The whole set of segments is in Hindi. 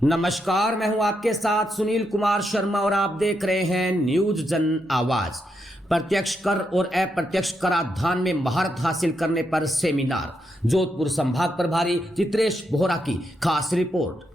नमस्कार, मैं हूं आपके साथ सुनील कुमार शर्मा और आप देख रहे हैं न्यूज जन आवाज। प्रत्यक्ष कर और अप्रत्यक्ष कराधान में महारत हासिल करने पर सेमिनार। जोधपुर संभाग प्रभारी चित्रेश बोहरा की खास report.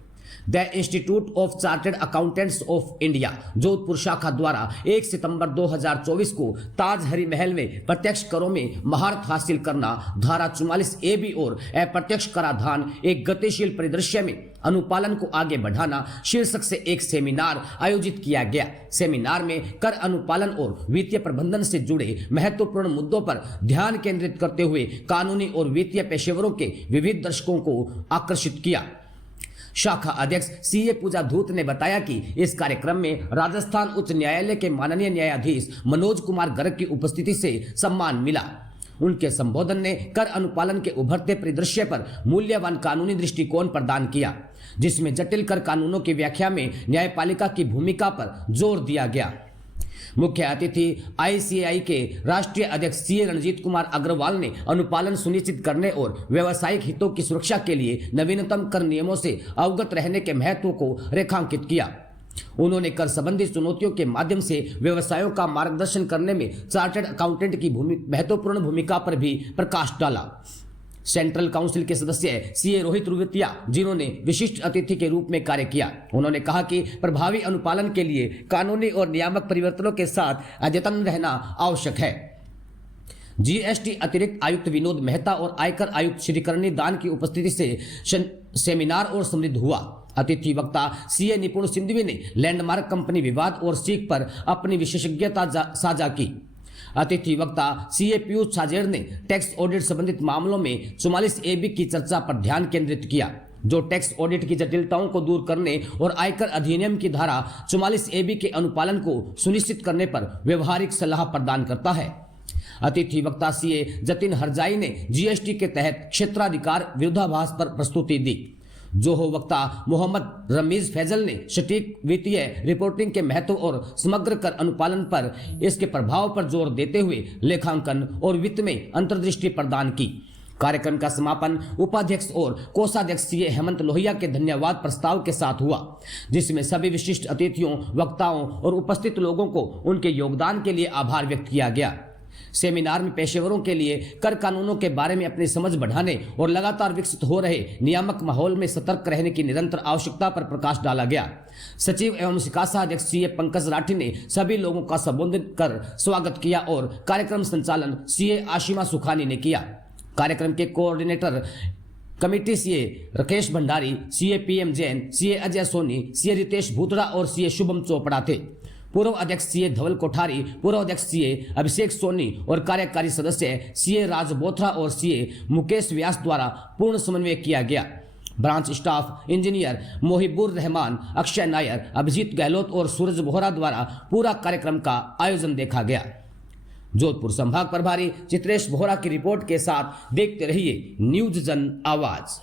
The institute of chartered accountants of India Jodhpur शाखा द्वारा 1 सितंबर 2024 को ताज हरी महल में प्रत्यक्ष करों में महारत हासिल करना, धारा 44 ए बी और अप्रत्यक्ष कराधान एक गतिशील परिदृश्य में अनुपालन को आगे बढ़ाना शीर्षक से एक सेमिनार आयोजित किया गया। सेमिनार में कर अनुपालन और वित्तीय प्रबंधन से जुड़े महत्वपूर्ण मुद्दों पर ध्यान केंद्रित करते हुए कानूनी और वित्तीय पेशेवरों के विविध दर्शकों को आकर्षित किया। शाखा अध्यक्ष सीए पूजा धूत ने बताया कि इस कार्यक्रम में राजस्थान उच्च न्यायालय के माननीय न्यायाधीश मनोज कुमार गर्ग की उपस्थिति से सम्मान मिला। उनके संबोधन ने कर अनुपालन के उभरते परिदृश्य पर मूल्यवान कानूनी दृष्टिकोण प्रदान किया, जिसमें जटिल कर कानूनों की व्याख्या में न्यायपालिका की भूमिका पर जोर दिया गया। मुख्य अतिथि आईसीएआई के राष्ट्रीय अध्यक्ष सीए रणजीत कुमार अग्रवाल ने अनुपालन सुनिश्चित करने और व्यावसायिक हितों की सुरक्षा के लिए नवीनतम कर नियमों से अवगत रहने के महत्व को रेखांकित किया। उन्होंने कर संबंधी चुनौतियों के माध्यम से व्यवसायों का मार्गदर्शन करने में चार्टर्ड अकाउंटेंट की महत्वपूर्ण भूमिका पर भी प्रकाश डाला। सेंट्रल काउंसिल के सदस्य सीए रोहित रुवतिया, जिन्होंने विशिष्ट अतिथि के रूप में कार्य किया, उन्होंने कहा कि प्रभावी अनुपालन के लिए कानूनी और नियामक परिवर्तनों के साथ अद्यतन रहना आवश्यक है। जीएसटी अतिरिक्त आयुक्त विनोद मेहता और आयकर आयुक्त श्रीकरणी दान की उपस्थिति से सेमिनार और समृद्ध हुआ। अतिथि वक्ता सीए निपुण सिंधवी ने लैंडमार्क कंपनी विवाद और सीख पर अपनी विशेषज्ञता साझा की। अतिथि वक्ता सीए पीयूष छाजेड़ ने टैक्स ऑडिट संबंधित मामलों में 44 ए की चर्चा पर ध्यान केंद्रित किया, जो टैक्स ऑडिट की जटिलताओं को दूर करने और आयकर अधिनियम की धारा 44 ए के अनुपालन को सुनिश्चित करने पर व्यवहारिक सलाह प्रदान करता है। अतिथि वक्ता सीए जतिन हरजाई ने जीएसटी के तहत क्षेत्राधिकार विरोधाभास पर प्रस्तुति दी। जोहो वक्ता मोहम्मद रमीज फैजल ने सटीक वित्तीय रिपोर्टिंग के महत्व और समग्र कर अनुपालन पर इसके प्रभाव पर जोर देते हुए लेखांकन और वित्त में अंतर्दृष्टि प्रदान की। कार्यक्रम का समापन उपाध्यक्ष और कोषाध्यक्ष सीए हेमंत लोहिया के धन्यवाद प्रस्ताव के साथ हुआ, जिसमें सभी विशिष्ट अतिथियों, वक्ताओं और उपस्थित लोगों को उनके योगदान के लिए आभार व्यक्त किया गया। सेमिनार में पेशेवरों के लिए कर कानूनों के बारे में अपनी समझ बढ़ाने और लगातार विकसित हो रहे नियामक माहौल में सतर्क रहने की निरंतर आवश्यकता पर प्रकाश डाला गया। सचिव एवं शिकासा अध्यक्ष सीए पंकज राठी ने सभी लोगों का संबोधित कर स्वागत किया और कार्यक्रम संचालन सीए आशिमा सुखानी ने किया। कार्यक्रम के coordinator committee CA Rakesh Bhandari, CA P M Jain, CA Ajay Soni, CA Ritesh Bhutada और सीए शुभम चोपड़ा थे। पूर्व अध्यक्ष सीए धवल कोठारी, पूर्व अध्यक्ष सीए अभिषेक सोनी और कार्यकारी सदस्य सीए राज बोथरा और सीए मुकेश व्यास द्वारा पूर्ण समन्वय किया गया। Branch staff engineer Mohibur Rahman, Akshay Nair, Abhijeet Gehlot और सूरज बोहरा द्वारा पूरा कार्यक्रम का आयोजन देखा गया। जोधपुर संभाग प्रभारी चित्रेश बोहरा की रिपोर्ट के साथ देखते रहिए न्यूज जन आवाज।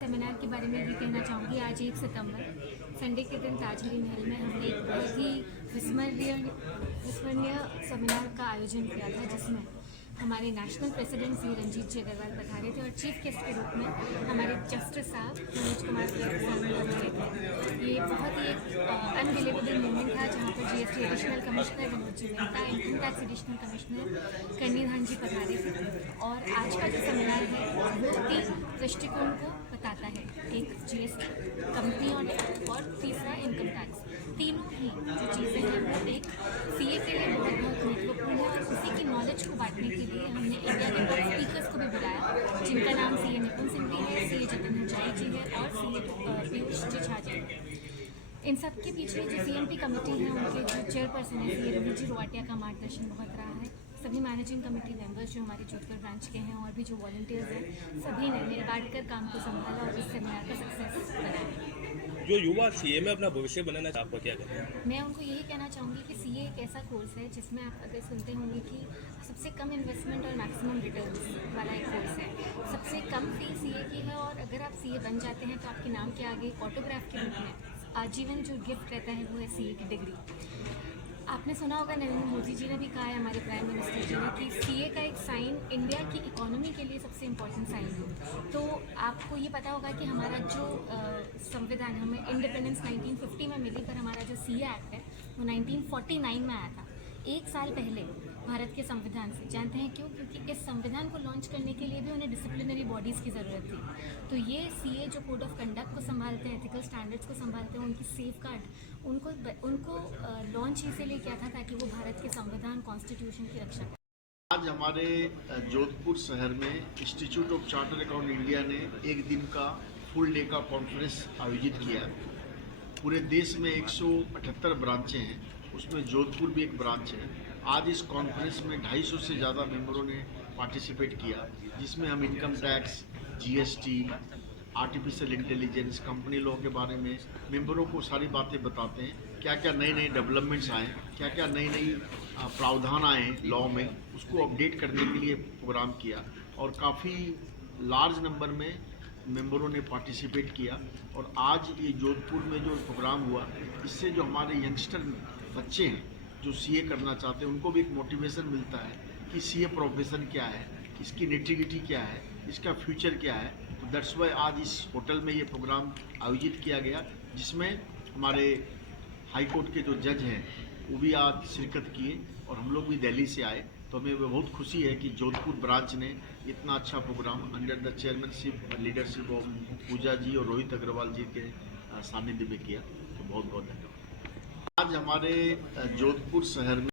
सेमिनार के बारे में भी कहना चाहूँगी। आज 1 सितंबर संडे के दिन ताज हरी महल में हमने एक बहुत ही विस्मरणीय सेमिनार का आयोजन किया था, जिसमें हमारे नेशनल प्रेसिडेंट श्री रंजीत जी अग्रवाल पधारे थे और चीफ गेस्ट के रूप में हमारे जस्टिस साहब मनोज कुमार गर्ग साहब पधारे थे। ये बहुत ही एक अनबिलीवेबल मोमेंट था, जहाँ पर GST additional commissioner Manoj ji Mehta, income tax additional commissioner Kannidhan ji पधारे थे। और आज का जो सेमिनार है वो 3 दृष्टिकोण को बताता है। एक जीएसटी, कंपनी और तीसरा इनकम टैक्स। तीनों ही जो चीज़ें हैं वो एक सीए के लिए बहुत महत्वपूर्ण है और उसी की नॉलेज को बांटने के लिए हमने इंडिया के टॉप स्पीकर्स को भी बुलाया, जिनका नाम सीए निपुण सिंधवी है, सीए जतिन हरजाई जी है और सीए पीयूष जी छाजेड़। इन सब के पीछे जो सीएमपी कमेटी है, उनके जो चेयरपर्सन है सीए रवि जी रोवाटिया का मार्गदर्शन बहुत रहा है। सभी मैनेजिंग कमेटी मेंबर्स जो हमारे जोधपुर ब्रांच के हैं और भी जो वॉलंटियर्स हैं, सभी ने मिल बांटकर काम को संभाला और इस सेमिनार का सक्सेस बनाया। जो युवा सीए में अपना भविष्य बनाना चाहते, आपको क्या कहना है? मैं उनको यही कहना चाहूँगी कि सीए एक ऐसा कोर्स है जिसमें आप अगर सुनते होंगे कि सबसे कम इन्वेस्टमेंट और मैक्सिमम रिटर्न्स वाला एक कोर्स है। सबसे कम फी सीए की है और अगर आप सीए बन जाते हैं तो आपके नाम के आगे ऑटोग्राफ के रूप में आजीवन जो गिफ्ट रहता है वो है सीए की डिग्री। आपने सुना होगा नरेंद्र मोदी जी ने भी कहा है, हमारे प्राइम मिनिस्टर जी ने, कि सीए का एक साइन इंडिया की इकोनॉमी के लिए सबसे इम्पोर्टेंट साइन है। तो आपको ये पता होगा कि हमारा जो संविधान, हमें इंडिपेंडेंस 1950 में मिली, पर हमारा जो सीए एक्ट है वो 1949 में आया था, 1 साल पहले भारत के संविधान से। जानते हैं क्यों? क्योंकि इस संविधान को लॉन्च करने के लिए भी उन्हें डिसिप्लिनरी बॉडीज़ की ज़रूरत थी। तो ये सीए जो कोड ऑफ कंडक्ट को संभालते हैं, एथिकल स्टैंडर्ड्स को संभालते हैं, उनकी सेफ गार्ड, उनको लॉन्च इसीलिए किया था ताकि वो भारत के संविधान, कॉन्स्टिट्यूशन की रक्षा करें। आज हमारे जोधपुर शहर में institute of chartered account India ने एक दिन का फुल डे का कॉन्फ्रेंस आयोजित किया। पूरे देश में 178 ब्रांचें हैं, उसमें जोधपुर भी एक ब्रांच है। आज इस कॉन्फ्रेंस में 250 से ज़्यादा मेंबरों ने पार्टिसिपेट किया, जिसमें हम income tax, GST, artificial intelligence, company law के बारे में मेंबरों को सारी बातें बताते हैं। क्या क्या नए नए डेवलपमेंट्स आए, क्या क्या नई नई प्रावधान आए लॉ में, उसको अपडेट करने के लिए प्रोग्राम किया। और काफ़ी लार्ज नंबर में मेंबरों ने पार्टिसिपेट किया। और आज ये जोधपुर में जो प्रोग्राम हुआ, इससे जो हमारे यंगस्टर बच्चे हैं जो सीए करना चाहते हैं, उनको भी एक मोटिवेशन मिलता है कि सीए प्रोफेशन क्या है, इसकी नेटिविटी क्या है, इसका फ्यूचर क्या है। तो दैट्स वाई आज इस होटल में ये प्रोग्राम आयोजित किया गया, जिसमें हमारे हाई कोर्ट के जो जज हैं वो भी आज शिरकत किए और हम लोग भी दिल्ली से आए। तो हमें बहुत खुशी है कि जोधपुर ब्रांच ने इतना अच्छा programme under the chairmanship leadership of Pooja ji और रोहित अग्रवाल जी के सानिध्य में किया। तो बहुत बहुत धन्यवाद। आज हमारे जोधपुर शहर में